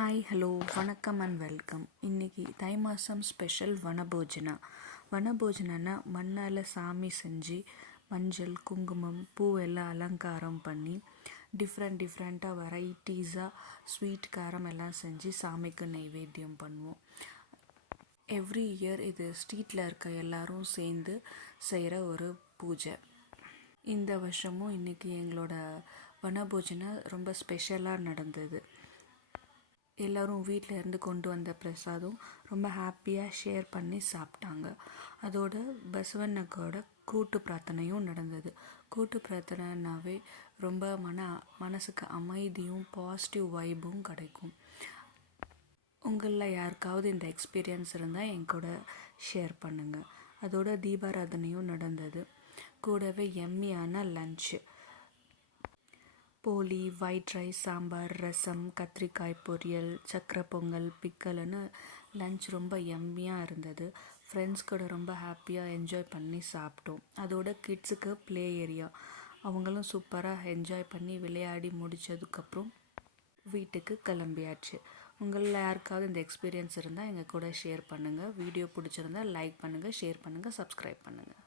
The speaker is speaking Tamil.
ஹாய் ஹலோ வணக்கம் அண்ட் வெல்கம். இன்றைக்கி தை மாதம் ஸ்பெஷல் வனபோஜனா. வனபோஜனானா மண்ணால் சாமி செஞ்சு மஞ்சள் குங்குமம் பூவெல்லாம் அலங்காரம் பண்ணி டிஃப்ரெண்ட்டாக வெரைட்டிஸாக ஸ்வீட் காரம் எல்லாம் செஞ்சு சாமிக்கு நைவேத்தியம் பண்ணுவோம். எவ்ரி இயர் இது ஸ்ட்ரீட்டில் இருக்க எல்லாரும் சேர்ந்து செய்கிற ஒரு பூஜை. இந்த வருஷமும் இன்றைக்கி எங்களோட வனபோஜனா ரொம்ப ஸ்பெஷலாக நடந்தது. எல்லோரும் வீட்டில் இருந்து கொண்டு வந்த பிரசாதம் ரொம்ப ஹாப்பியாக ஷேர் பண்ணி சாப்பிட்டாங்க. அதோட பசவண்ணக்கோட கூட்டு பிரார்த்தனையும் நடந்தது. கூட்டு பிரார்த்தனைனாவே ரொம்ப மனசுக்கு அமைதியும் பாசிட்டிவ் வைப்பும் கிடைக்கும். உங்களில் யாருக்காவது இந்த எக்ஸ்பீரியன்ஸ் இருந்தால் என் கூட ஷேர் பண்ணுங்கள். அதோட தீபாராதனையும் நடந்தது. கூடவே எம்மியான லன்ச்சு, போலி, ஒயிட் ரைஸ், சாம்பார், ரசம், கத்திரிக்காய் பொரியல், சக்கரை பொங்கல், பிக்கல்னு லன்ச் ரொம்ப எம்மியாக இருந்தது. ஃப்ரெண்ட்ஸ் கூட ரொம்ப ஹாப்பியாக என்ஜாய் பண்ணி சாப்பிட்டோம். அதோட கிட்ஸுக்கு ப்ளே ஏரியா, அவங்களும் சூப்பராக என்ஜாய் பண்ணி விளையாடி முடித்ததுக்கப்புறம் வீட்டுக்கு கிளம்பியாச்சு. உங்களில் யாருக்காவது இந்த எக்ஸ்பீரியன்ஸ் இருந்தால் எங்கள் கூட ஷேர் பண்ணுங்கள். வீடியோ பிடிச்சிருந்தால் லைக் பண்ணுங்கள், ஷேர் பண்ணுங்கள், சப்ஸ்கிரைப் பண்ணுங்கள்.